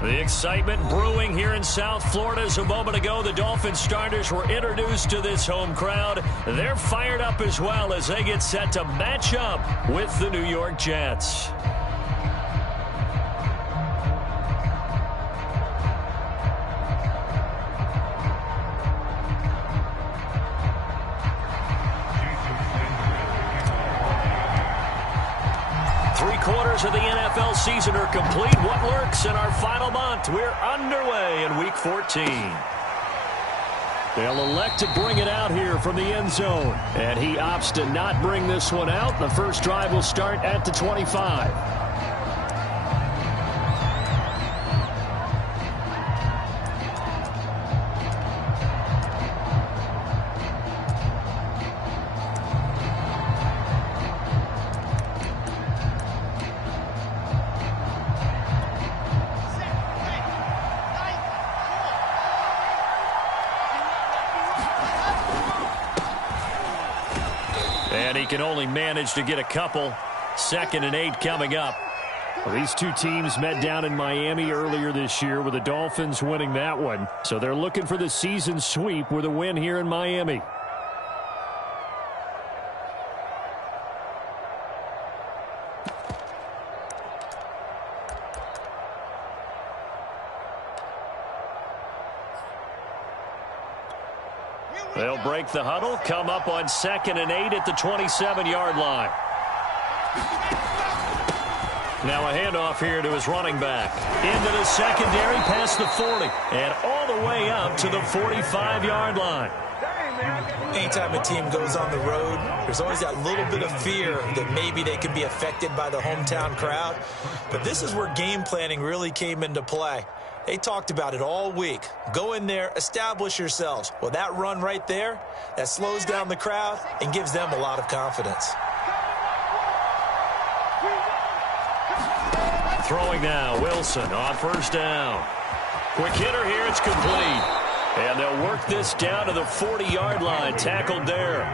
The excitement brewing here in South Florida as a moment ago. The Dolphins starters were introduced to this home crowd. They're fired up as well as they get set to match up with the New York Jets. Three-quarters of the NFL season are complete. What lurks in our final month? We're underway in Week 14. They'll elect to bring it out here from the end zone. And he opts to not bring this one out. The first drive will start at the 25. And he can only manage to get a couple. 2nd and 8 coming up. Well, these two teams met down in Miami earlier this year with the Dolphins winning that one. So they're looking for the season sweep with a win here in Miami. They'll break the huddle, come up on 2nd and 8 at the 27-yard line. Now a handoff here to his running back. Into the secondary, past the 40, and all the way up to the 45-yard line. Anytime a team goes on the road, there's always that little bit of fear that maybe they could be affected by the hometown crowd. But this is where game planning really came into play. They talked about it all week. Go in there, establish yourselves. Well, that run right there, that slows down the crowd and gives them a lot of confidence. Throwing now, Wilson on first down. Quick hitter here, it's complete. And they'll work this down to the 40-yard line, tackled there.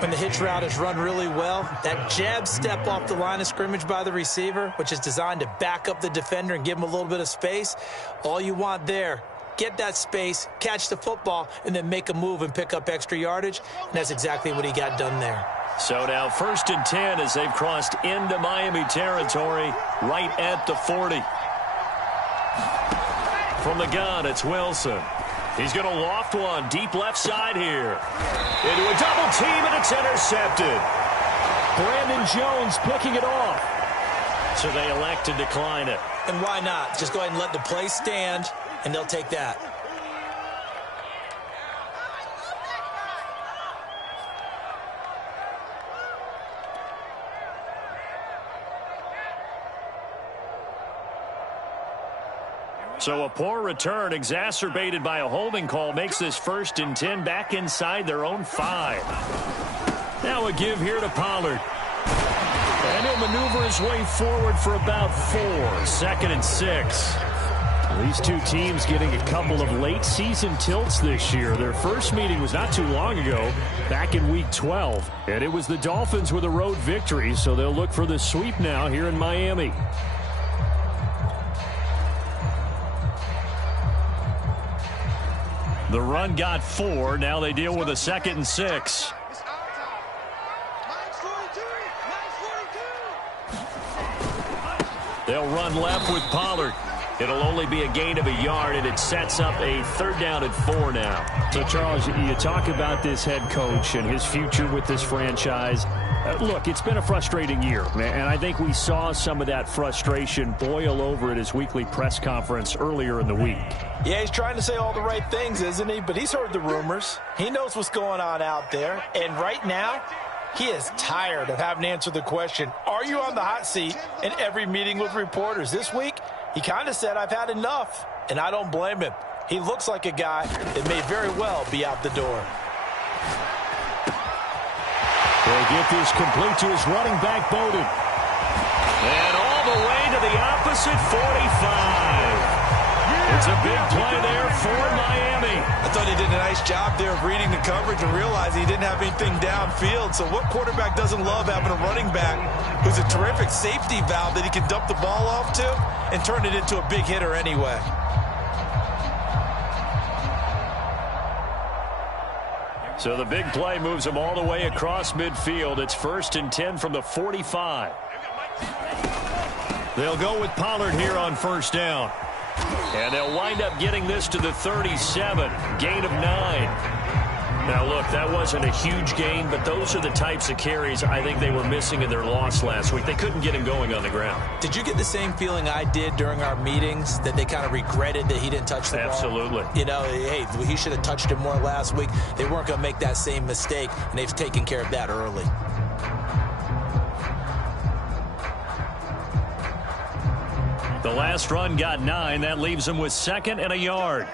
When the hitch route is run really well, that jab step off the line of scrimmage by the receiver, which is designed to back up the defender and give him a little bit of space, all you want there, get that space, catch the football, and then make a move and pick up extra yardage, and that's exactly what he got done there. So now 1st and 10 as they've crossed into Miami territory right at the 40. From the gun, it's Wilson. He's going to loft one deep left side here. Into a double team, and it's intercepted. Brandon Jones picking it off. So they elect to decline it. And why not? Just go ahead and let the play stand, and they'll take that. So a poor return exacerbated by a holding call makes this 1st and 10 back inside their own 5. Now a give here to Pollard. And he'll maneuver his way forward for about 4. 2nd and 6. These two teams getting a couple of late season tilts this year. Their first meeting was not too long ago, back in Week 12. And it was the Dolphins with a road victory, so they'll look for the sweep now here in Miami. The run got 4. Now they deal with a 2nd and 6. They'll run left with Pollard. It'll only be a gain of a yard, and it sets up a 3rd down and 4 now. So, Charles, you talk about this head coach and his future with this franchise. Look, it's been a frustrating year, and I think we saw some of that frustration boil over at his weekly press conference earlier in the week. Yeah, he's trying to say all the right things, isn't he? But he's heard the rumors. He knows what's going on out there. And right now, he is tired of having to answer the question, are you on the hot seat, in every meeting with reporters. This week, he kind of said, I've had enough, and I don't blame him. He looks like a guy that may very well be out the door. They get this complete to his running back, Bowden. And all the way to the opposite 45. It's a big play there for Miami. I thought he did a nice job there of reading the coverage and realizing he didn't have anything downfield. So what quarterback doesn't love having a running back who's a terrific safety valve that he can dump the ball off to and turn it into a big hitter anyway? So the big play moves them all the way across midfield. It's 1st and 10 from the 45. They'll go with Pollard here on 1st down. And they'll wind up getting this to the 37. Gain of 9. Now, look, that wasn't a huge gain, but those are the types of carries I think they were missing in their loss last week. They couldn't get him going on the ground. Did you get the same feeling I did during our meetings, that they kind of regretted that he didn't touch the ball? Absolutely. You know, hey, he should have touched it more last week. They weren't going to make that same mistake, and they've taken care of that early. The last run got 9. That leaves them with 2nd and a yard.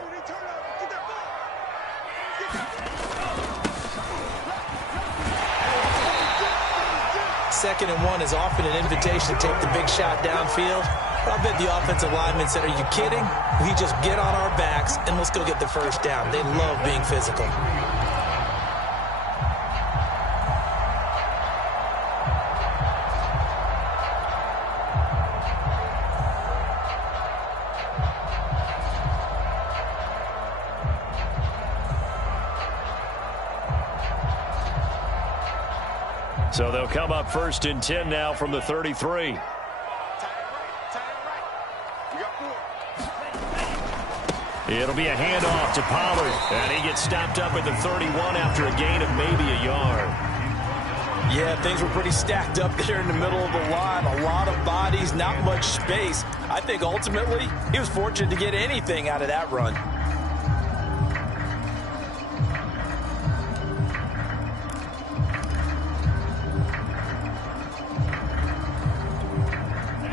Second and 1 is often an invitation to take the big shot downfield. But I bet the offensive lineman said, are you kidding? We just get on our backs and let's go get the 1st down. They love being physical. So they'll come up 1st and 10 now from the 33. It'll be a handoff to Pollard, and he gets stopped up at the 31 after a gain of maybe a yard. Yeah, things were pretty stacked up there in the middle of the line. A lot of bodies, not much space. I think ultimately he was fortunate to get anything out of that run.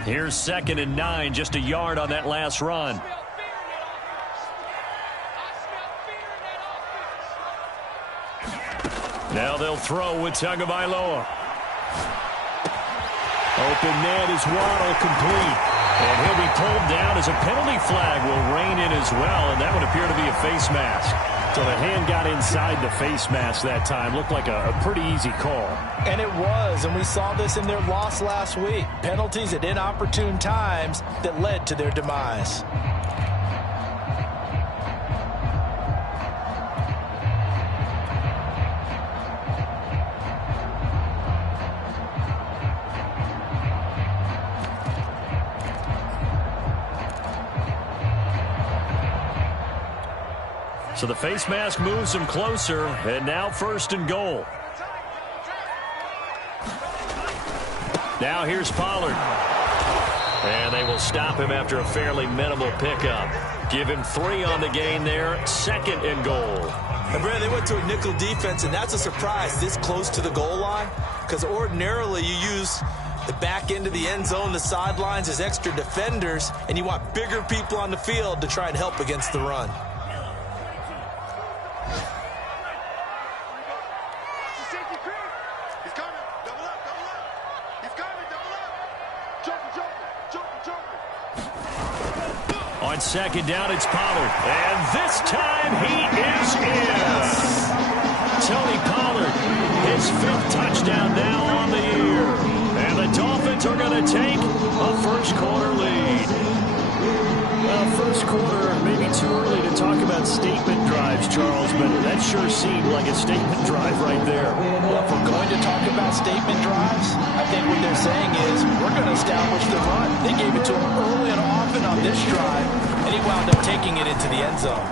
Here's 2nd and 9, just a yard on that last run. Now they'll throw with Tagovailoa. Open net is Waddle, complete. And he'll be pulled down as a penalty flag will rein in as well, and that would appear to be a face mask. So the hand got inside the face mask that time. Looked like a pretty easy call. And it was, and we saw this in their loss last week. Penalties at inopportune times that led to their demise. So the face mask moves them closer, and now 1st and goal. Now here's Pollard. And they will stop him after a fairly minimal pickup. Give him 3 on the gain there, 2nd and goal. And Brad, they went to a nickel defense, and that's a surprise this close to the goal line, because ordinarily you use the back end of the end zone, the sidelines as extra defenders, and you want bigger people on the field to try and help against the run. On 2nd down, it's Pollard. And this time he is in. Tony Pollard, his 5th touchdown now on the year. And the Dolphins are going to take a first-quarter lead. Well, first quarter, maybe too early to talk about statement drives, Charles, but that sure seemed like a statement drive right there. Well, if we're going to talk about statement drives, I think what they're saying is we're going to establish the run. They gave it to him early and often on this drive, and he wound up taking it into the end zone.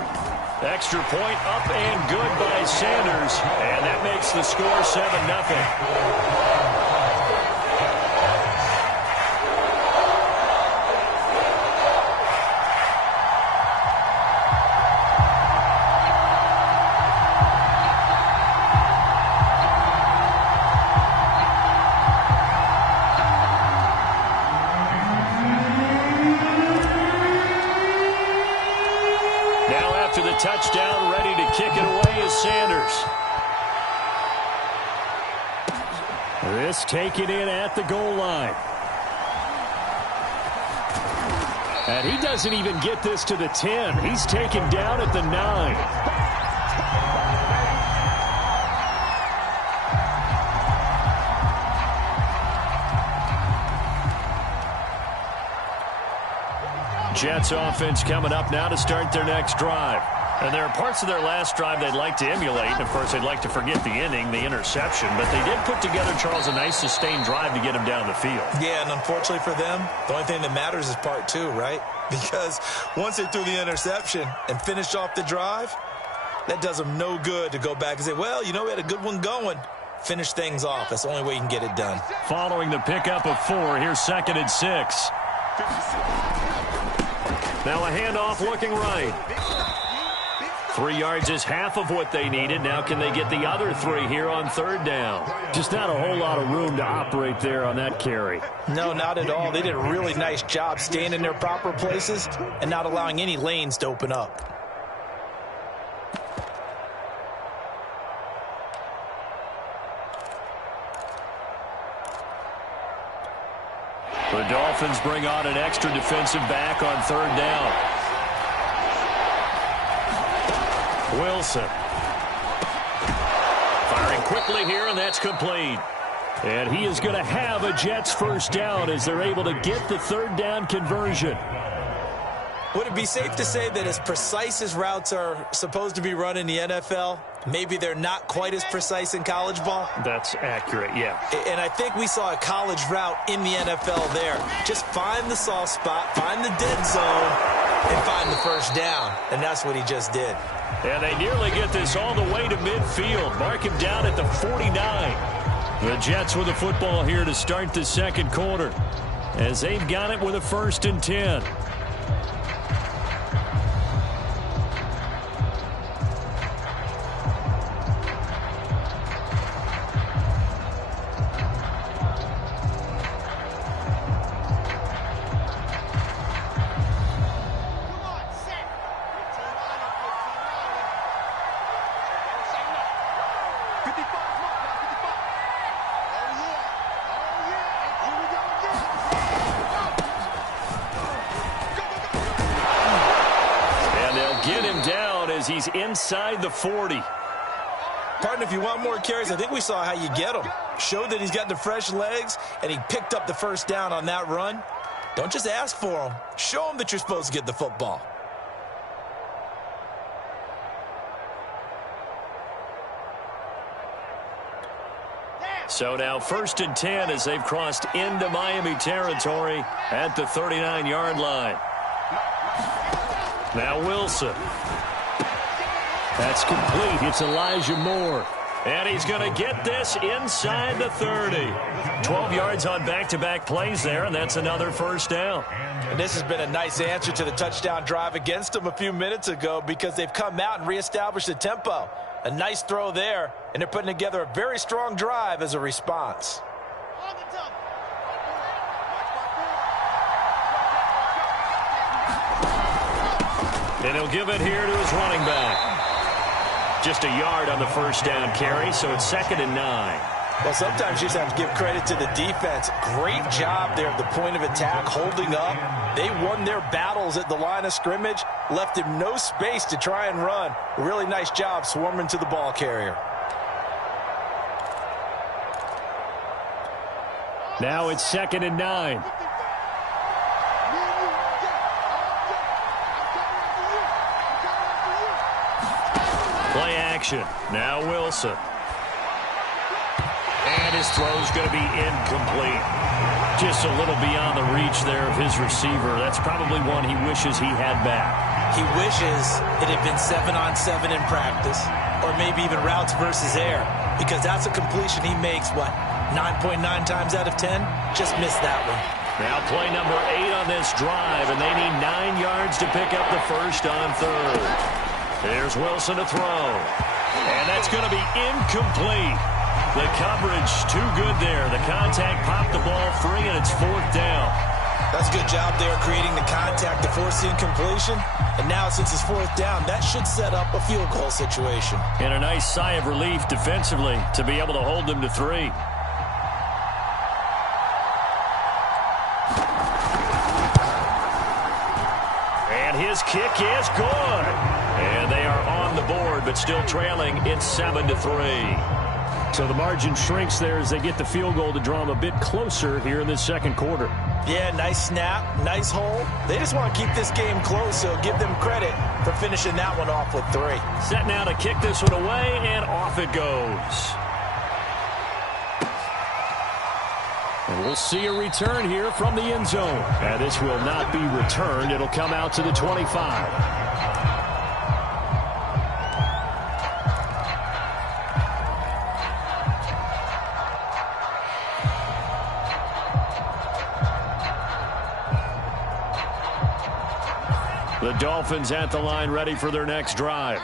Extra point up and good by Sanders, and that makes the score 7-0. Touchdown, ready to kick it away is Sanders. This taken in at the goal line. And he doesn't even get this to the 10. He's taken down at the 9. Jets offense coming up now to start their next drive. And there are parts of their last drive they'd like to emulate. And, of course, they'd like to forget the inning, the interception. But they did put together, Charles, a nice sustained drive to get him down the field. Yeah, and unfortunately for them, the only thing that matters is part 2, right? Because once they threw the interception and finished off the drive, that does them no good to go back and say, well, you know, we had a good one going. Finish things off. That's the only way you can get it done. Following the pickup of 4, here's 2nd and 6. Now a handoff looking right. 3 yards is half of what they needed. Now can they get the other 3 here on 3rd down? Just not a whole lot of room to operate there on that carry. No, not at all. They did a really nice job staying in their proper places and not allowing any lanes to open up. The Dolphins bring on an extra defensive back on 3rd down. Wilson. Firing quickly here, and that's complete. And he is going to have a Jets first down as they're able to get the 3rd down conversion. Would it be safe to say that as precise as routes are supposed to be run in the NFL, maybe they're not quite as precise in college ball? That's accurate, yeah. And I think we saw a college route in the NFL there. Just find the soft spot, find the dead zone, and find the first down. And that's what he just did. And they nearly get this all the way to midfield. Mark him down at the 49. The Jets with the football here to start the 2nd quarter, as they've got it with a 1st and 10. He's inside the 40. Partner, if you want more carries, I think we saw how you get them. Showed that he's got the fresh legs, and he picked up the first down on that run. Don't just ask for them. Show them that you're supposed to get the football. So now 1st and 10 as they've crossed into Miami territory at the 39-yard line. Now Wilson. That's complete. It's Elijah Moore. And he's going to get this inside the 30. 12 yards on back-to-back plays there, and that's another first down. And this has been a nice answer to the touchdown drive against them a few minutes ago because they've come out and reestablished the tempo. A nice throw there, and they're putting together a very strong drive as a response. And he'll give it here to his running back. Just a yard on the first down carry, so it's 2nd and 9. Well, sometimes you just have to give credit to the defense. Great job there at the point of attack, holding up. They won their battles at the line of scrimmage, left him no space to try and run. A really nice job swarming to the ball carrier. Now it's 2nd and 9. Play action. Now Wilson. And his throw's going to be incomplete. Just a little beyond the reach there of his receiver. That's probably one he wishes he had back. He wishes it had been 7-on-7 in practice, or maybe even routes versus air, because that's a completion he makes, what, 9.9 times out of 10? Just missed that one. Now play number 8 on this drive, and they need 9 yards to pick up the first on 3rd. There's Wilson to throw. And that's going to be incomplete. The coverage too good there. The contact popped the ball free, and it's 4th down. That's a good job there creating the contact to force the incompletion. And now since it's 4th down, that should set up a field goal situation. And a nice sigh of relief defensively to be able to hold them to 3. And his kick is good. And they are on the board, but still trailing. It's 7-3. So the margin shrinks there as they get the field goal to draw them a bit closer here in this second quarter. Yeah, nice snap, nice hole. They just want to keep this game close, so give them credit for finishing that one off with 3. Set now to kick this one away, and off it goes. And we'll see a return here from the end zone. And this will not be returned. It'll come out to the 25. The Dolphins at the line ready for their next drive.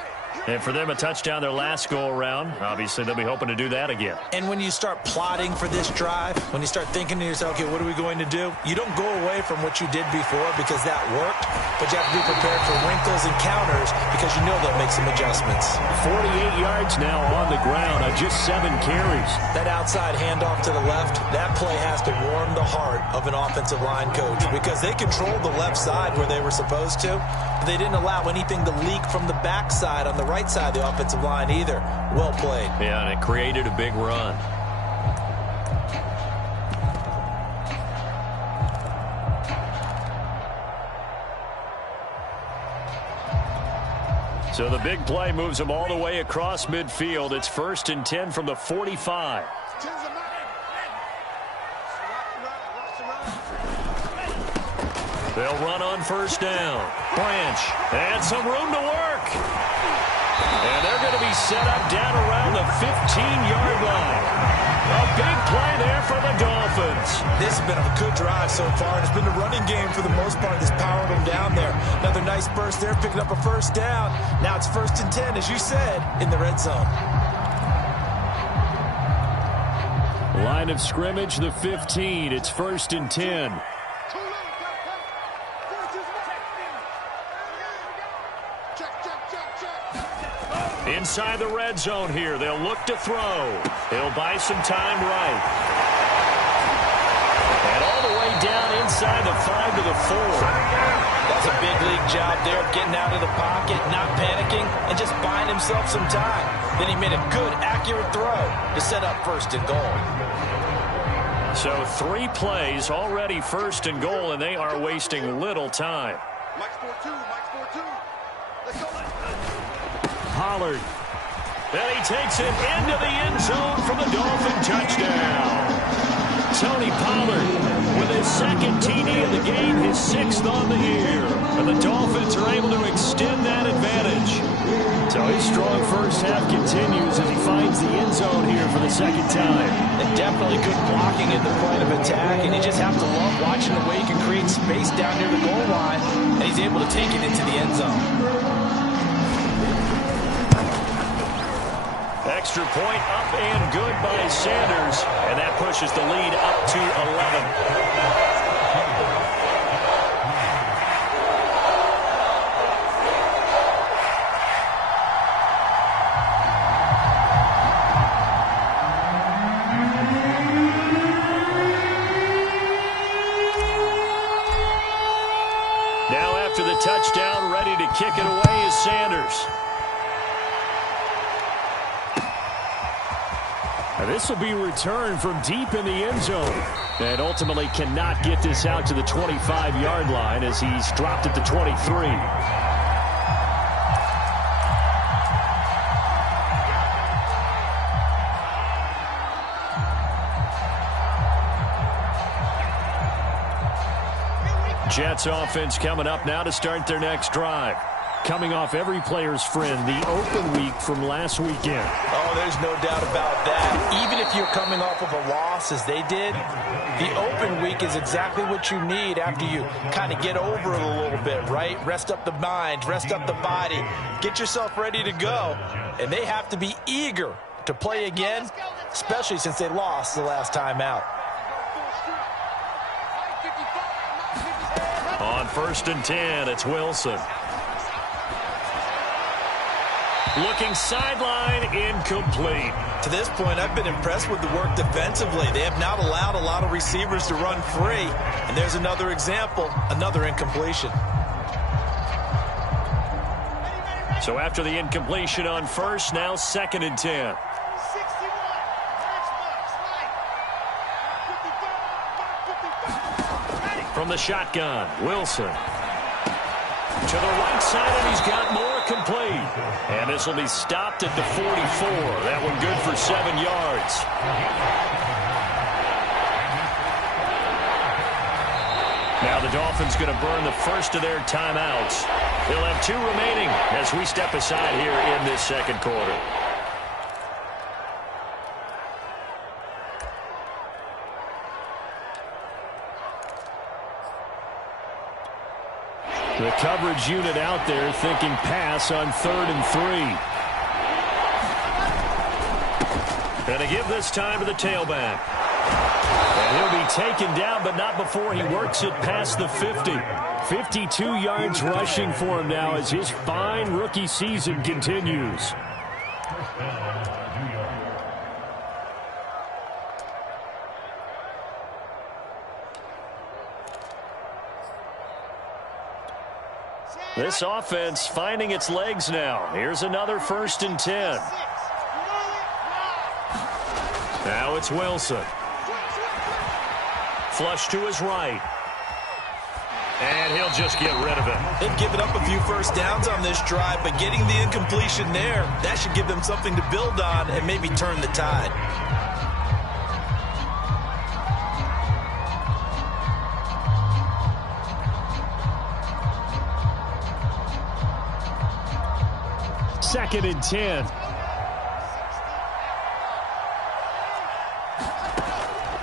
And for them, a touchdown their last go-around. Obviously, they'll be hoping to do that again. And when you start plotting for this drive, when you start thinking to yourself, okay, what are we going to do? You don't go away from what you did before because that worked, but you have to be prepared for wrinkles and counters because you know they'll make some adjustments. 48 yards now on the ground on just 7 carries. That outside handoff to the left, that play has to warm the heart of an offensive line coach because they controlled the left side where they were supposed to, but they didn't allow anything to leak from the backside on the right side of the offensive line either. Well played. Yeah, and it created a big run. So the big play moves them all the way across midfield. It's 1st and 10 from the 45. They'll run on 1st down. Branch, and some room to work. And they're going to be set up down around the 15-yard line. A big play there for the Dolphins. This has been a good drive so far. It's been a running game for the most part that's powered them down there. Another nice burst there, picking up a 1st down. Now it's 1st and 10, as you said, in the red zone. Line of scrimmage, the 15. It's 1st and 10. Inside the red zone here. They'll look to throw. He'll buy some time right. And all the way down inside the 5 to the 4. That's a big league job there of getting out of the pocket, not panicking, and just buying himself some time. Then he made a good, accurate throw to set up 1st and goal. So 3 plays, already 1st and goal, and they are wasting little time. Pollard. And he takes it into the end zone from the Dolphin touchdown. Tony Pollard with his 2nd TD of the game, his 6th on the year. And the Dolphins are able to extend that advantage. So his strong first half continues as he finds the end zone here for the 2nd time. And definitely good blocking at the point of attack, and you just have to love watching the way he can create space down near the goal line, and he's able to take it into the end zone. Extra point up and good by Sanders, and that pushes the lead up to 11. Now after the touchdown, ready to kick it away is Sanders. This will be returned from deep in the end zone. And ultimately cannot get this out to the 25-yard line as he's dropped at the 23. Jets offense coming up now to start their next drive. Coming off every player's friend, the open week from last weekend. Oh, there's no doubt about that. Even if you're coming off of a loss as they did, the open week is exactly what you need after you kind of get over it a little bit, right? Rest up the mind, rest up the body, get yourself ready to go. And they have to be eager to play again, especially since they lost the last time out. On 1st and 10, it's Wilson. Looking sideline, incomplete. To this point, I've been impressed with the work defensively. They have not allowed a lot of receivers to run free. And there's another example, another incompletion. So after the incompletion on first, now 2nd and 10. From the shotgun, Wilson. To the right side, and he's got more complete. And this will be stopped at the 44. That one good for 7 yards. Now the Dolphins going to burn the first of their timeouts. They'll have 2 remaining as we step aside here in this 2nd quarter. The coverage unit out there thinking pass on 3rd and 3. Going to give this time to the tailback. And he'll be taken down, but not before he works it past the 50. 52 yards rushing for him now as his fine rookie season continues. This offense finding its legs now. Here's another 1st and 10. Now it's Wilson. Flush to his right. And he'll just get rid of it. They've given up a few first downs on this drive, but getting the incompletion there, that should give them something to build on and maybe turn the tide. Second and 10.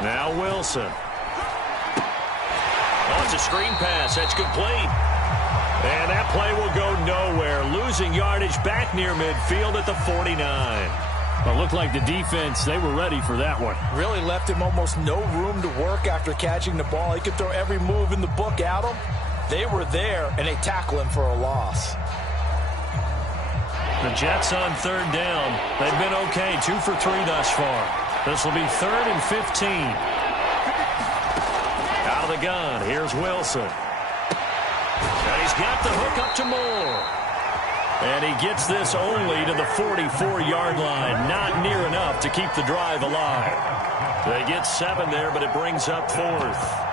Now Wilson. Oh, it's a screen pass. That's complete. And that play will go nowhere. Losing yardage back near midfield at the 49. Well, it looked like the defense, they were ready for that one. Really left him almost no room to work after catching the ball. He could throw every move in the book at him. They were there, and they tackle him for a loss. The Jets on 3rd down. They've been okay, 2 for 3 thus far. This will be 3rd and 15. Out of the gun, here's Wilson. And he's got the hook up to Moore. And he gets this only to the 44-yard line. Not near enough to keep the drive alive. They get 7 there, but it brings up 4th.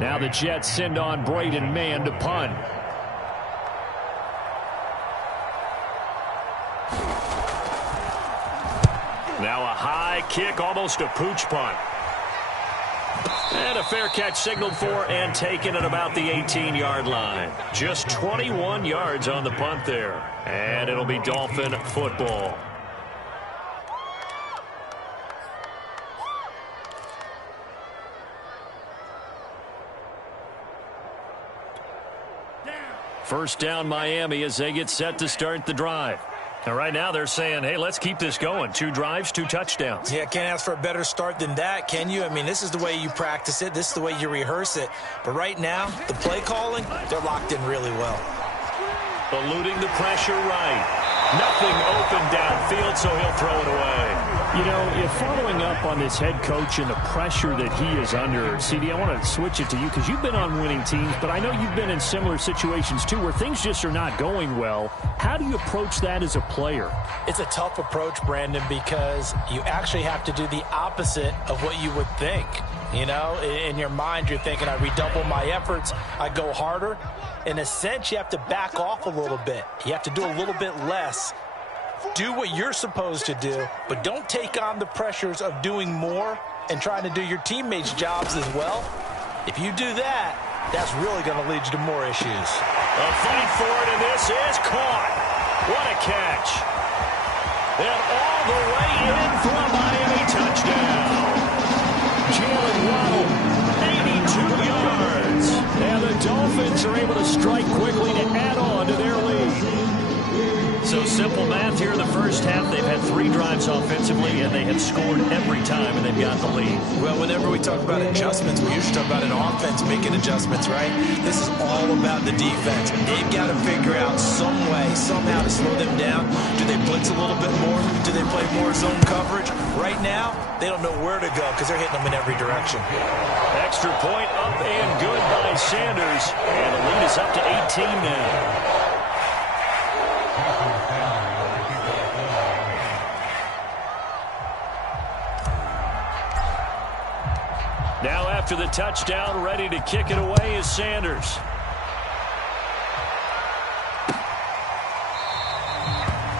Now the Jets send on Braden Mann to punt. Now a high kick, almost a pooch punt. And a fair catch signaled for and taken at about the 18-yard line. Just 21 yards on the punt there. And it'll be Dolphin football. First down Miami as they get set to start the drive. And right now they're saying, hey, let's keep this going. 2 drives, 2 touchdowns. Yeah, can't ask for a better start than that, can you? I mean, this is the way you practice it. This is the way you rehearse it. But right now, the play calling, they're locked in really well. Eluding the pressure right. Nothing open downfield, so he'll throw it away. You know, following up on this head coach and the pressure that he is under, CD, I want to switch it to you because you've been on winning teams, but I know you've been in similar situations too where things just are not going well. How do you approach that as a player? It's a tough approach, Brandon, because you actually have to do the opposite of what you would think. You know, in your mind, you're thinking, I redouble my efforts, I go harder. In a sense, you have to back off a little bit. You have to do a little bit less. Do what you're supposed to do, but don't take on the pressures of doing more and trying to do your teammates' jobs as well. If you do that, that's really going to lead you to more issues. A fight for it, and this is caught. What a catch. And all the way in for a Miami touchdown. Jalen Waddle, 82 yards. And the Dolphins are able to strike quickly to add on to their lead. So simple math here in the first half. They've had 3 drives offensively, and they have scored every time, and they've got the lead. Well, whenever we talk about adjustments, we usually talk about an offense making adjustments, right? This is all about the defense. They've got to figure out some way, somehow to slow them down. Do they blitz a little bit more? Do they play more zone coverage? Right now, they don't know where to go because they're hitting them in every direction. Extra point up and good by Sanders. And the lead is up to 18 now. Now after the touchdown, ready to kick it away is Sanders.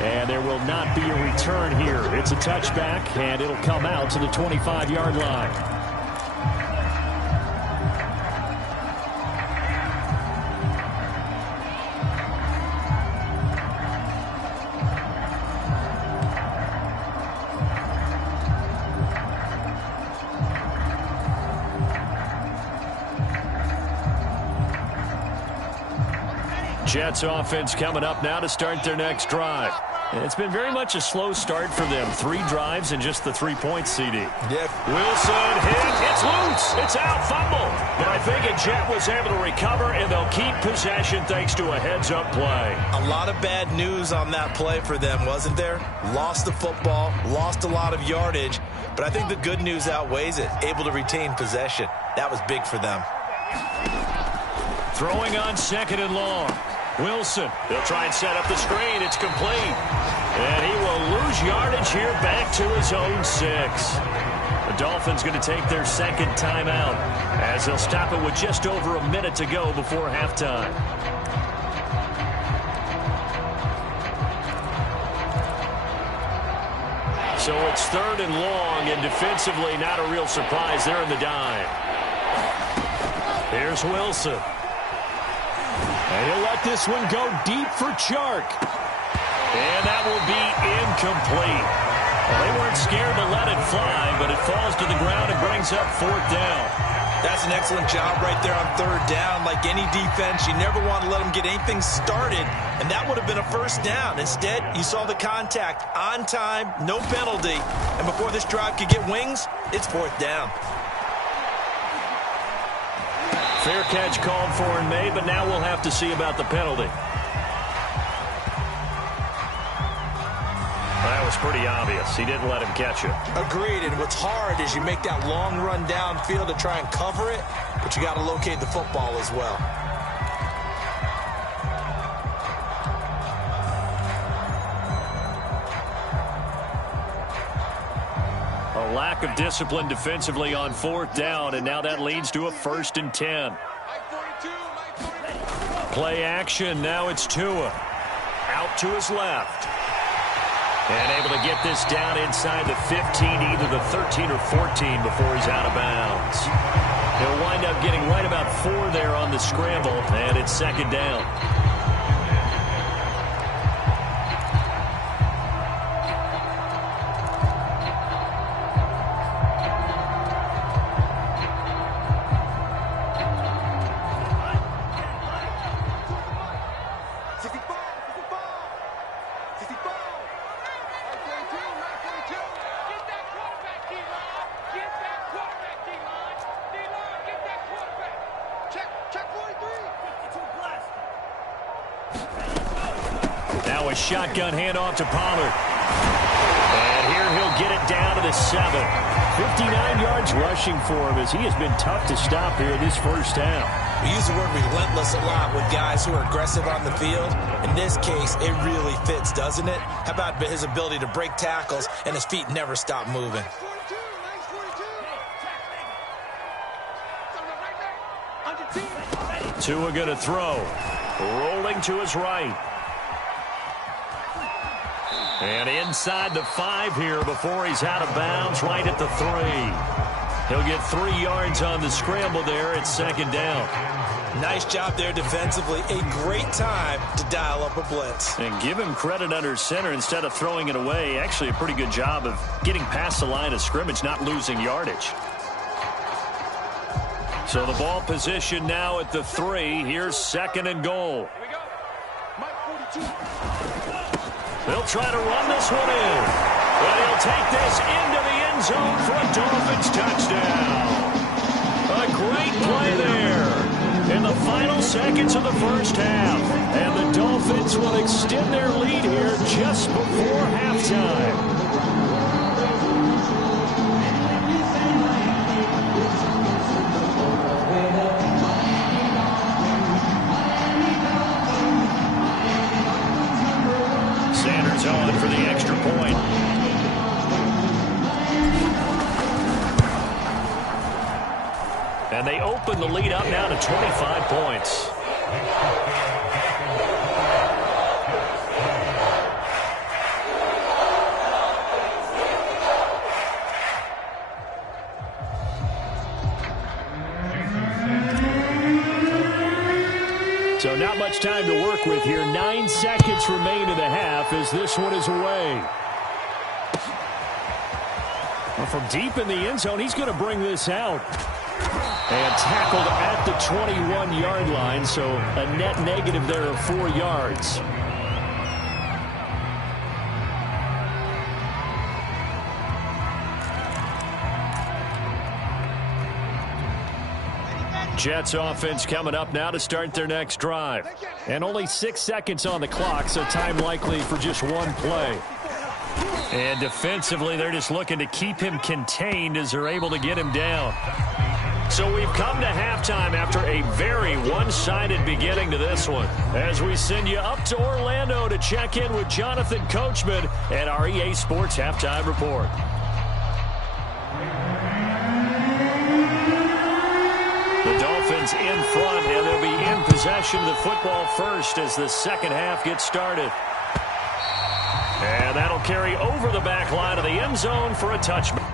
And there will not be a return here. It's a touchback, and it'll come out to the 25-yard line. Jets offense coming up now to start their next drive. And it's been very much a slow start for them. 3 drives and just the 3 points, CD. Yep. Wilson hit. It's loose. It's out. Fumble. But I think a Jet was able to recover, and they'll keep possession thanks to a heads-up play. A lot of bad news on that play for them, wasn't there? Lost the football, lost a lot of yardage. But I think the good news outweighs it. Able to retain possession. That was big for them. Throwing on 2nd and long. Wilson, they'll try and set up the screen. It's complete. And he will lose yardage here back to his own 6. The Dolphins going to take their 2nd timeout as they'll stop it with just over a minute to go before halftime. So it's 3rd and long, and defensively not a real surprise. They're in the dime. Here's Wilson. And he'll let this one go deep for Chark. And that will be incomplete. Well, they weren't scared to let it fly, but it falls to the ground and brings up 4th down. That's an excellent job right there on 3rd down. Like any defense, you never want to let them get anything started, and that would have been a 1st down. Instead, you saw the contact on time, no penalty, and before this drive could get wings, it's 4th down. Fair catch called for and made, but now we'll have to see about the penalty. That was pretty obvious. He didn't let him catch it. Agreed, and what's hard is you make that long run downfield to try and cover it, but you got to locate the football as well. A lack of discipline defensively on 4th down, and now that leads to a 1st and 10. Play action. Now it's Tua. Out to his left. And able to get this down inside the 15, either the 13 or 14 before he's out of bounds. He'll wind up getting right about 4 there on the scramble, and it's 2nd down. Now a shotgun handoff to Pollard. And here he'll get it down to the 7. 59 yards rushing for him as he has been tough to stop here in this 1st half. We use the word relentless a lot with guys who are aggressive on the field. In this case, it really fits, doesn't it? How about his ability to break tackles and his feet never stop moving? Tua going to throw. Rolling to his right. And inside the 5 here before he's out of bounds, right at the 3. He'll get 3 yards on the scramble there. It's 2nd down. Nice job there defensively. A great time to dial up a blitz. And give him credit under center instead of throwing it away. Actually a pretty good job of getting past the line of scrimmage, not losing yardage. So the ball position now at the 3. Here's 2nd and goal. They'll try to run this one in. But he'll take this into the end zone for a Dolphins touchdown. A great play there in the final seconds of the first half. And the Dolphins will extend their lead here just before halftime. On for the extra point. And they open the lead up now to 25 points. So not much time to work with here. 9 seconds remain in the half as this one is away. Well, from deep in the end zone, he's going to bring this out. And tackled at the 21-yard line, so a net negative there of 4 yards. Jets offense coming up now to start their next drive. And only 6 seconds on the clock, so time likely for just one play. And defensively, they're just looking to keep him contained as they're able to get him down. So we've come to halftime after a very one-sided beginning to this one. As we send you up to Orlando to check in with Jonathan Coachman at our EA Sports Halftime Report. The Dolphins in front, and they'll be in possession of the football first as the second half gets started. And that'll carry over the back line of the end zone for a touchback.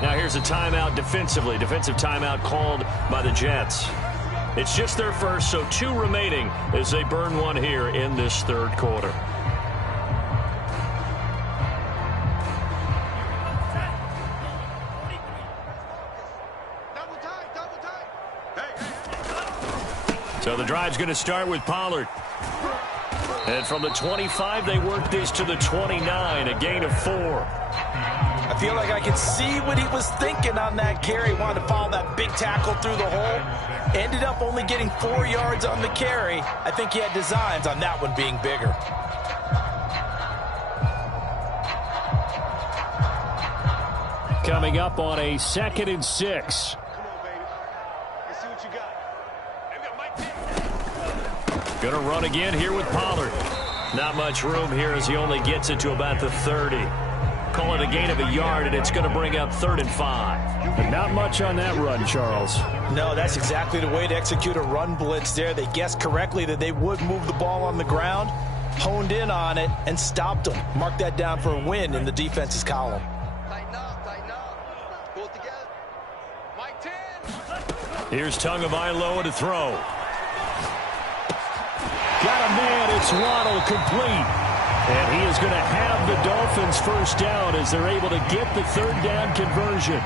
Now here's a timeout defensively. Defensive timeout called by the Jets. It's just their first, so 2 remaining as they burn one here in this third quarter. So the drive's going to start with Pollard. And from the 25, they work this to the 29, a gain of 4. I feel like I could see what he was thinking on that carry. Wanted to follow that big tackle through the hole. Ended up only getting 4 yards on the carry. I think he had designs on that one being bigger. Coming up on a 2nd and 6. Going to run again here with Pollard. Not much room here as he only gets it to about the 30. Call it a gain of a yard, and it's going to bring up 3rd and 5. But not much on that run, Charles. No, that's exactly the way to execute a run blitz there. They guessed correctly that they would move the ball on the ground, honed in on it, and stopped them. Mark that down for a win in the defense's column. Tighten up. Pull it together. Mike 10. Here's Tagovailoa to throw. Got a man, it's Waddle, complete. And he is going to have the Dolphins first down as they're able to get the 3rd down conversion.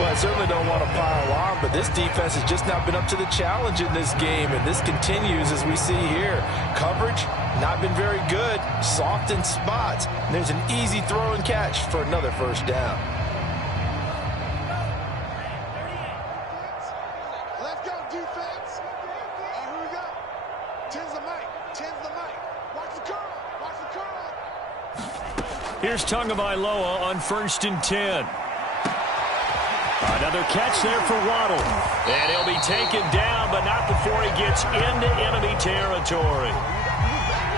Well, I certainly don't want to pile on, but this defense has just not been up to the challenge in this game, and this continues as we see here. Coverage, not been very good, soft in spots. And there's an easy throw and catch for another first down. Let's go, defense. Here we go. Tens the mic. Watch the curl. Here's Tagovailoa on 1st and 10. Another catch there for Waddle. And he'll be taken down, but not before he gets into enemy territory.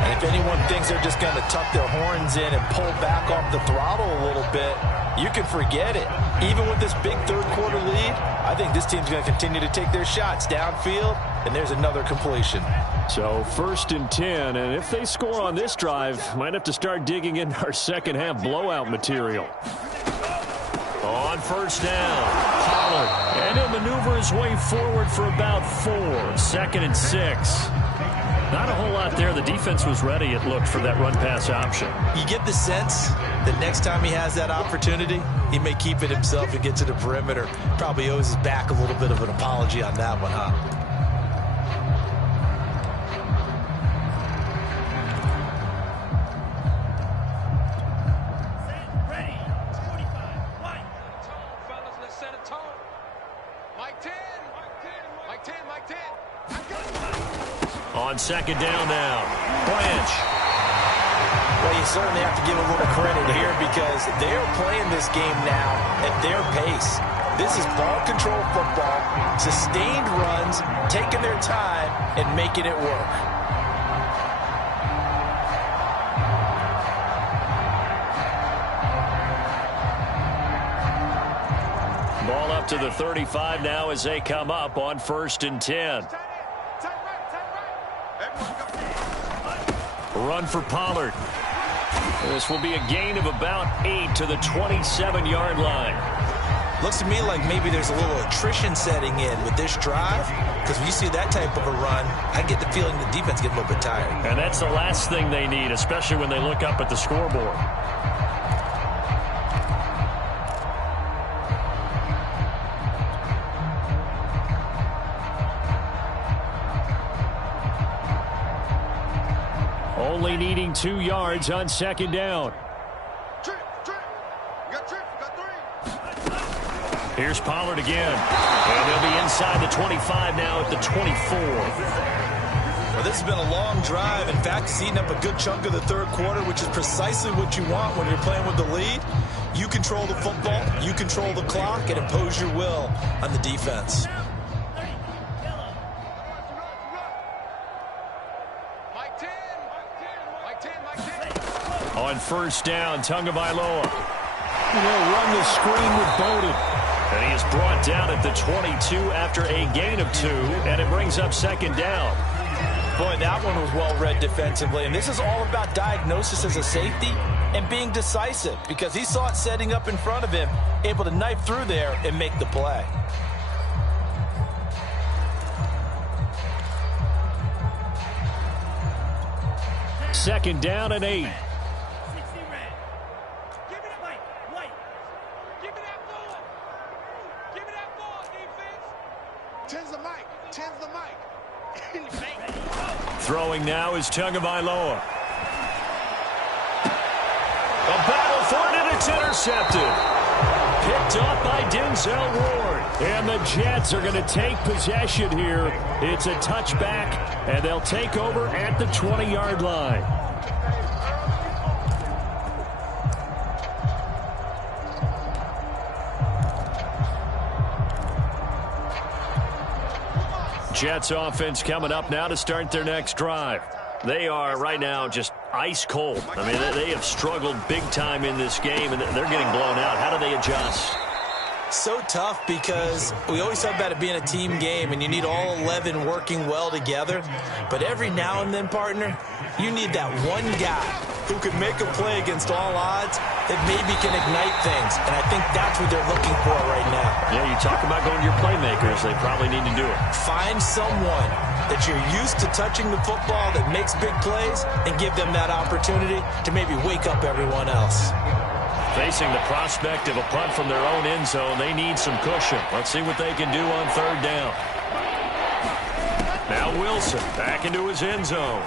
And if anyone thinks they're just going to tuck their horns in and pull back off the throttle a little bit, you can forget it. Even with this big third-quarter lead, I think this team's going to continue to take their shots downfield, and there's another completion. So 1st and 10, and if they score on this drive, might have to start digging in our second-half blowout material. On 1st down, Pollard, and he'll maneuver his way forward for about 4. 2nd and 6. Not a whole lot there. The defense was ready, it looked, for that run-pass option. You get the sense that next time he has that opportunity, he may keep it himself and get to the perimeter. Probably owes his back a little bit of an apology on that one, huh? On 2nd down now, Blanche. Well, you certainly have to give a little credit here because they're playing this game now at their pace. This is ball control football, sustained runs, taking their time, and making it work. Ball up to the 35 now as they come up on 1st and 10. Run for Pollard. This will be a gain of about 8 to the 27-yard line. Looks to me like maybe there's a little attrition setting in with this drive, because when you see that type of a run, I get the feeling the defense gets a little bit tired. And that's the last thing they need, especially when they look up at the scoreboard. Only needing 2 yards on 2nd down. Trip. You got 3. Here's Pollard again. And they'll be inside the 25 now at the 24. Well, this has been a long drive. In fact, it's eating up a good chunk of the third quarter, which is precisely what you want when you're playing with the lead. You control the football, you control the clock, and impose your will on the defense. On 1st down, Tagovailoa. They'll run the screen with Bowden. And he is brought down at the 22 after a gain of 2, and it brings up 2nd down. Boy, that one was well read defensively, and this is all about diagnosis as a safety and being decisive, because he saw it setting up in front of him, able to knife through there and make the play. Second down and 8. Throwing now is Tagovailoa. A battle for it, and it's intercepted. Picked off by Denzel Ward. And the Jets are going to take possession here. It's a touchback, and they'll take over at the 20-yard line. Jets offense coming up now to start their next drive. They are right now just ice cold. I mean, they have struggled big time in this game, and they're getting blown out. How do they adjust? So tough, because we always talk about it being a team game, and you need all 11 working well together. But every now and then, partner, you need that one guy who can make a play against all odds that maybe can ignite things. And I think that's what they're looking for right now. Yeah, you talk about going to your playmakers. They probably need to do it. Find someone that you're used to touching the football that makes big plays and give them that opportunity to maybe wake up everyone else. Facing the prospect of a punt from their own end zone, they need some cushion. Let's see what they can do on third down. Now Wilson back into his end zone.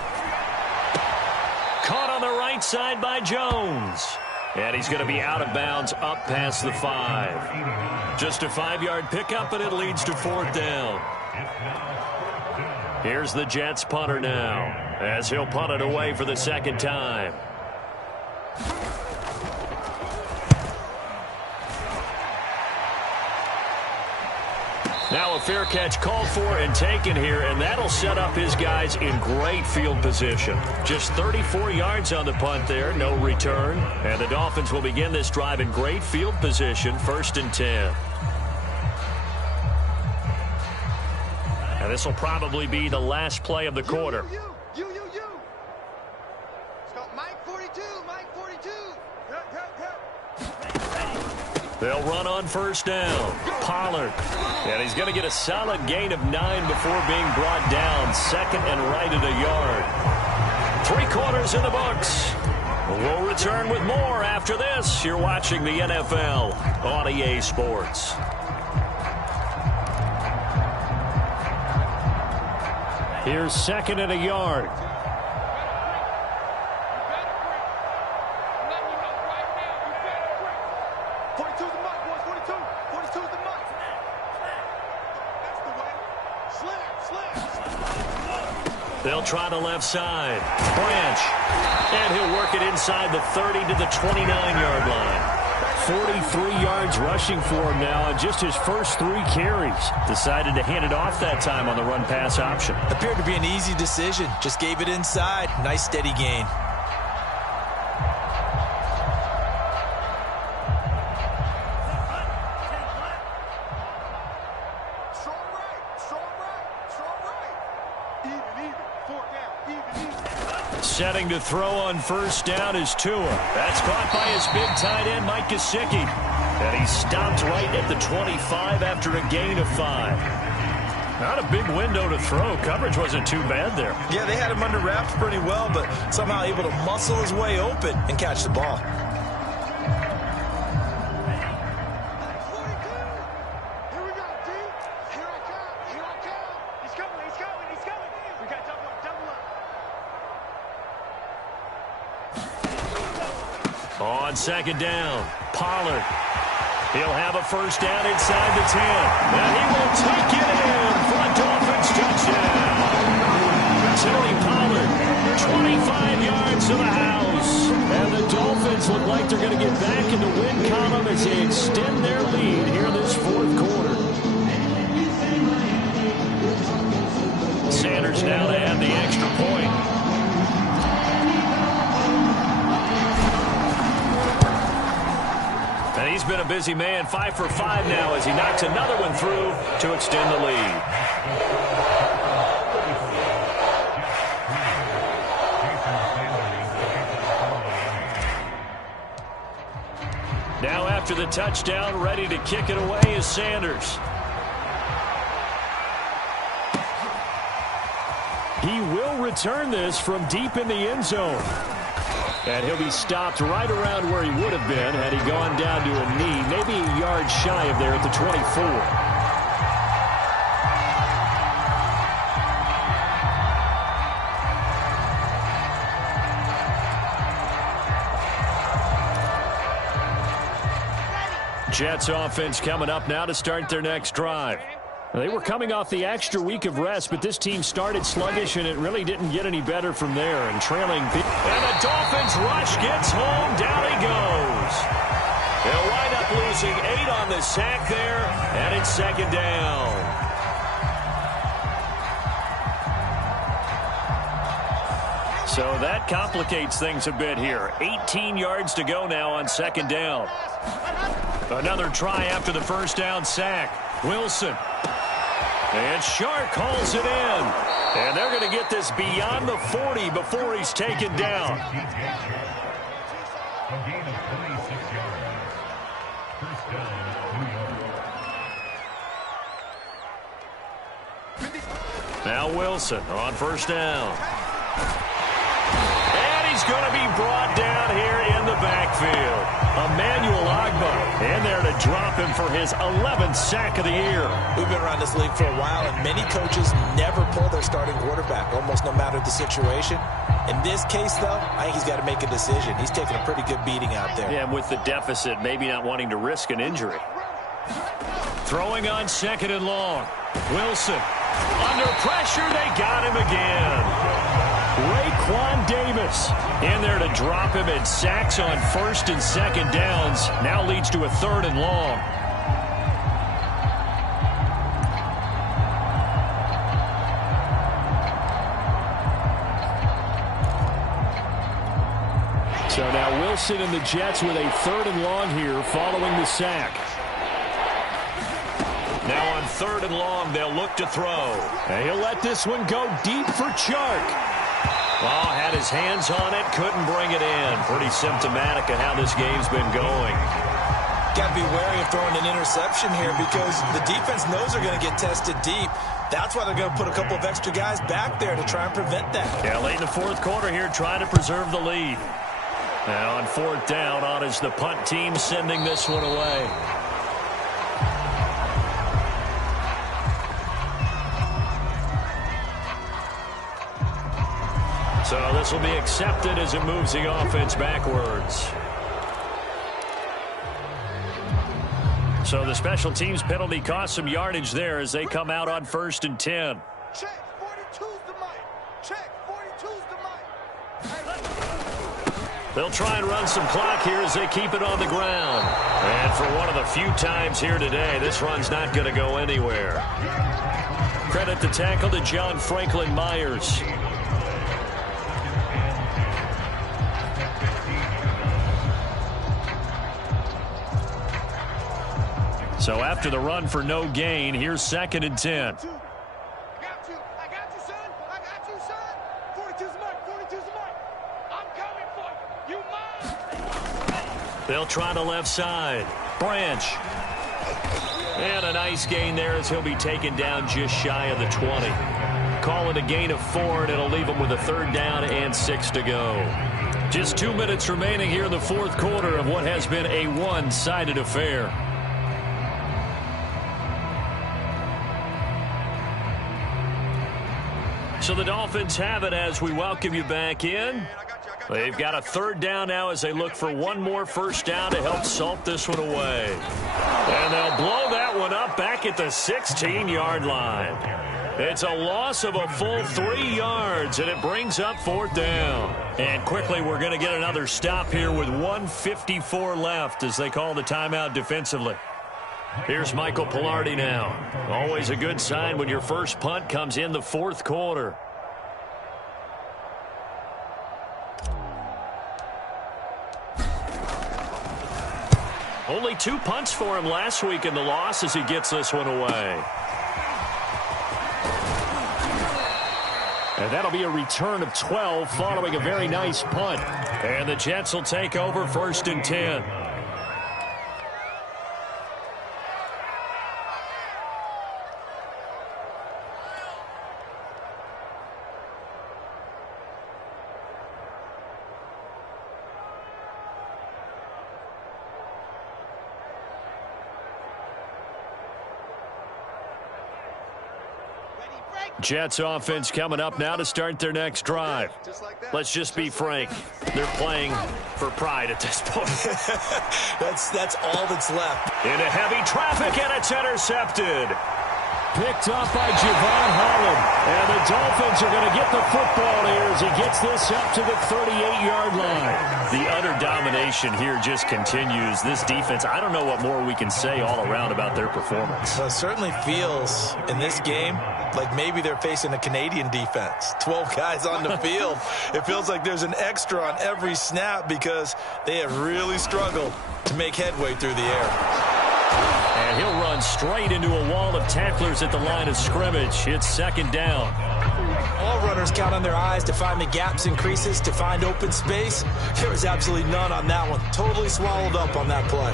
Caught on the right side by Jones. And he's going to be out of bounds up past the 5. Just a 5-yard pickup, and it leads to fourth down. Here's the Jets punter now, as he'll punt it away for the second time. Now a fair catch called for and taken here, and that'll set up his guys in great field position. Just 34 yards on the punt there, no return. And the Dolphins will begin this drive in great field position, 1st and 10. And this will probably be the last play of the quarter. You. It's got Mike 42, Mike 42. They'll run on first down. Pollard. And he's going to get a solid gain of 9 before being brought down. Second and right at a yard. 3 quarters in the books. We'll return with more after this. You're watching the NFL on EA Sports. Here's second and a yard. They'll try the left side. Branch. And he'll work it inside the 30 to the 29-yard line. 43 yards rushing for him now on just his first 3 carries. Decided to hand it off that time on the run-pass option. Appeared to be an easy decision. Just gave it inside. Nice steady gain. Setting to throw on first down is Tua. That's caught by his big tight end, Mike Gesicki. And he stopped right at the 25 after a gain of 5. Not a big window to throw. Coverage wasn't too bad there. Yeah, they had him under wraps pretty well, but somehow able to muscle his way open and catch the ball. On second down, Pollard. He'll have a first down inside the 10. And he will take it in for a Dolphins touchdown. Tony Pollard, 25 yards to the house. And the Dolphins look like they're going to get back in the win column as they extend their lead here in this fourth quarter. Sanders now to add the extra point. And he's been a busy man, 5 for 5 now as he knocks another one through to extend the lead. Now after the touchdown, ready to kick it away is Sanders. He will return this from deep in the end zone. And he'll be stopped right around where he would have been had he gone down to a knee, maybe a yard shy of there at the 24. Jets offense coming up now to start their next drive. They were coming off the extra week of rest, but this team started sluggish, and it really didn't get any better from there. And trailing. And the Dolphins rush gets home. Down he goes. They'll wind up losing 8 on the sack there, and it's second down. So that complicates things a bit here. 18 yards to go now on second down. Another try after the first down sack. Wilson. And Shark hauls it in. And they're going to get this beyond the 40 before he's taken down. Now Wilson on first down. And he's going to be brought down here in the backfield. Emmanuel Ogbah in there to drop him for his 11th sack of the year. We've been around this league for a while, and many coaches never pull their starting quarterback, almost no matter the situation. In this case, though, I think he's got to make a decision. He's taking a pretty good beating out there. Yeah, and with the deficit, maybe not wanting to risk an injury. Throwing on 2nd and long. Wilson. Under pressure, they got him again. Raekwon Davis in there to drop him, and sacks on 1st and 2nd downs. Now leads to a 3rd and long. So now Wilson and the Jets with a 3rd and long here following the sack. Now on 3rd and long, they'll look to throw. And he'll let this one go deep for Chark. Oh, had his hands on it, couldn't bring it in. Pretty symptomatic of how this game's been going. Got to be wary of throwing an interception here because the defense knows they're going to get tested deep. That's why they're going to put a couple of extra guys back there to try and prevent that. Yeah, late in the 4th quarter here, trying to preserve the lead. Now on 4th down, on is the punt team sending this one away. So this will be accepted as it moves the offense backwards. So the special teams penalty cost some yardage there as they come out on 1st and 10. Check, 42's the mic. Check, 42's the mic. They'll try and run some clock here as they keep it on the ground. And for one of the few times here today, this run's not going to go anywhere. Credit the tackle to John Franklin Myers. So after the run for no gain, here's 2nd and 10. I got you, son. I got you, son. 42's the mic, 42's the mic. I'm coming for you. You mind? They'll try the left side. Branch. And a nice gain there as he'll be taken down just shy of the 20. Call it a gain of 4, and it'll leave him with a 3rd down and 6 to go. Just 2 minutes remaining here in the 4th quarter of what has been a one-sided affair. So the Dolphins have it as we welcome you back in. They've got a 3rd down now as they look for one more 1st down to help salt this one away. And they'll blow that one up back at the 16-yard line. It's a loss of a full 3 yards, and it brings up 4th down. And quickly we're going to get another stop here with 1:54 left as they call the timeout defensively. Here's Michael Pilardi now. Always a good sign when your first punt comes in the 4th quarter. Only 2 punts for him last week in the loss as he gets this one away. And that'll be a return of 12 following a very nice punt. And the Jets will take over 1st and 10. Jets offense coming up now to start their next drive. Let's just be frank. They're playing for pride at this point. That's all that's left. Into heavy traffic, and it's intercepted. Picked up by Javon Holland. And the Dolphins are going to get the football here as he gets this up to the 38-yard line. The utter domination here just continues. This defense, I don't know what more we can say all around about their performance. Well, it certainly feels in this game like maybe they're facing a Canadian defense. 12 guys on the field. It feels like there's an extra on every snap because they have really struggled to make headway through the air. And he'll run straight into a wall of tacklers at the line of scrimmage. It's 2nd down. All runners count on their eyes to find the gaps and creases, to find open space. There was absolutely none on that one. Totally swallowed up on that play.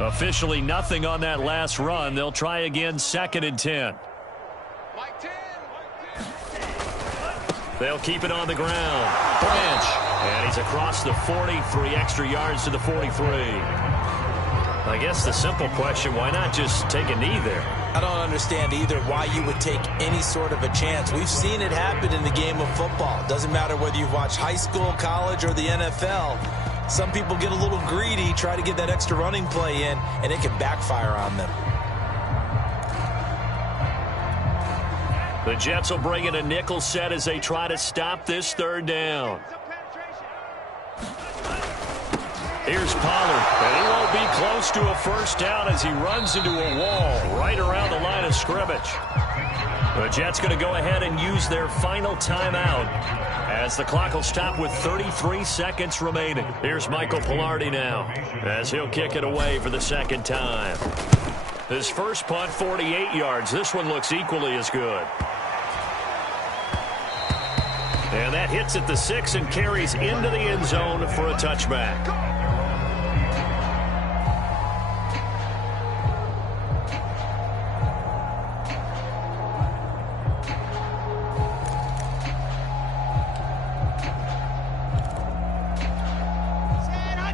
Officially nothing on that last run. They'll try again 2nd and 10. They'll keep it on the ground. Branch. And he's across the 40, 3 extra yards to the 43. I guess the simple question, why not just take a knee there? I don't understand either why you would take any sort of a chance. We've seen it happen in the game of football. Doesn't matter whether you've watched high school, college, or the NFL. Some people get a little greedy, try to get that extra running play in, and it can backfire on them. The Jets will bring in a nickel set as they try to stop this third down. Here's Pollard, and he won't be close to a first down as he runs into a wall right around the line of scrimmage. The Jets going to go ahead and use their final timeout as the clock will stop with 33 seconds remaining. Here's Michael Pilardi now as he'll kick it away for the second time. His first punt, 48 yards. This one looks equally as good. And that hits at the 6 and carries into the end zone for a touchback.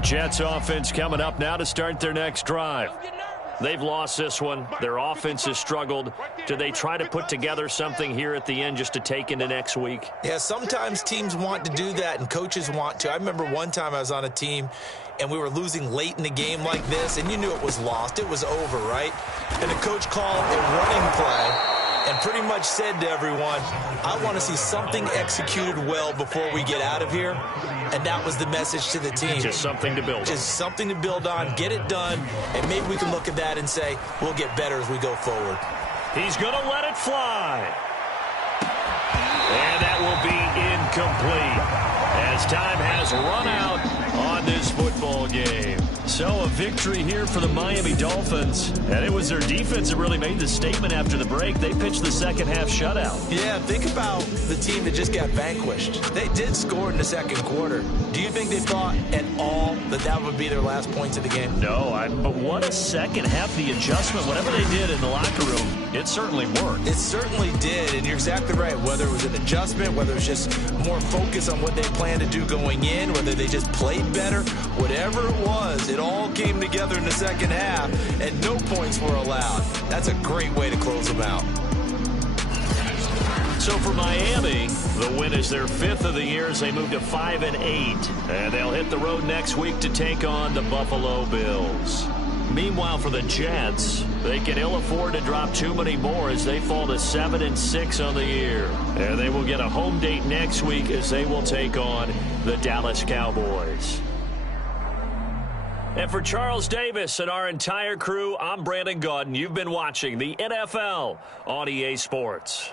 Jets offense coming up now to start their next drive. They've lost this one. Their offense has struggled. Do they try to put together something here at the end just to take into next week? Yeah, sometimes teams want to do that and coaches want to. I remember one time I was on a team and we were losing late in the game like this, and you knew it was lost. It was over, right? And the coach called a running play and pretty much said to everyone, I want to see something executed well before we get out of here. And that was the message to the team. Just something to build on. Just something to build on, get it done, and maybe we can look at that and say, we'll get better as we go forward. He's going to let it fly. And that will be incomplete as time has run out on this football game. So a victory here for the Miami Dolphins. And it was their defense that really made the statement after the break. They pitched the second half shutout. Yeah, think about the team that just got vanquished. They did score in the second quarter. Do you think they thought at all that that would be their last points of the game? No, but what a second half. The adjustment, whatever they did in the locker room, it certainly worked. It certainly did, and you're exactly right. Whether it was an adjustment, whether it was just more focus on what they planned to do going in, whether they just played better, whatever it was, it all came together in the second half, and no points were allowed. That's a great way to close them out. So for Miami, the win is their 5th of the year as they move to 5-8. And they'll hit the road next week to take on the Buffalo Bills. Meanwhile, for the Jets, they can ill afford to drop too many more as they fall to 7-6 on the year. And they will get a home date next week as they will take on the Dallas Cowboys. And for Charles Davis and our entire crew, I'm Brandon Gaudin. You've been watching the NFL on EA Sports.